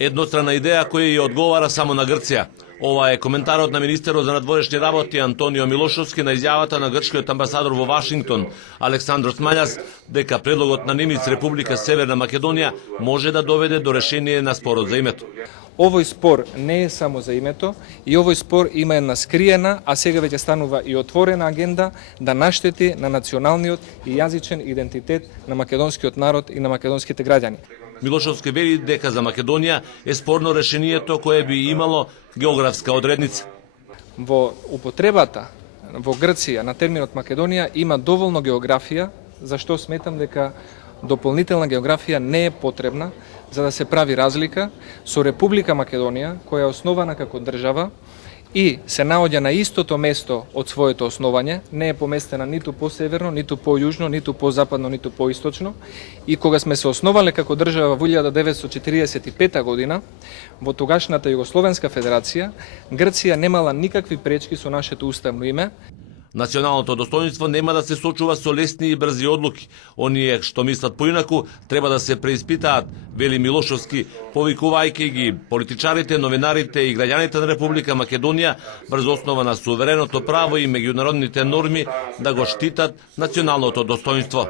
Едностранна идеја која ја одговара само на Грција. Ова е коментарот на министерот за надворешни работи Антонио Милошовски на изјавата на грчкиот амбасадор во Вашингтон Александрос Маљас дека предлогот на Нимиц Република Северна Македонија може да доведе до решение на спорот за името. Овој спор не е само за името и овој спор има една скриена, а сега веќе станува и отворена агенда да наштети на националниот и јазичен идентитет на македонскиот народ и на македонските граѓани. Милошовски вели дека за Македонија е спорно решението кое би имало географска одредница. Во употребата во Грција на терминот Македонија има доволно географија, зашто сметам дека дополнителна географија не е потребна за да се прави разлика со Република Македонија, која е основана како држава и се наоѓа на истото место од своето основање, не е поместена ниту по-северно, ниту по-јужно, ниту по-западно, ниту по-источно. И кога сме се основале како држава во 1945 година, во тогашната Југословенска федерација, Грција немала никакви пречки со нашето уставно име. Националното достоинство нема да се сочува со лесни и брзи одлуки. Оние што мислат поинаку треба да се преиспитаат, вели Милошовски, повикувајќи ги политичарите, новинарите и граѓаните на Република Македонија врз основа на сувереното право и меѓународните норми да го штитат националното достоинство.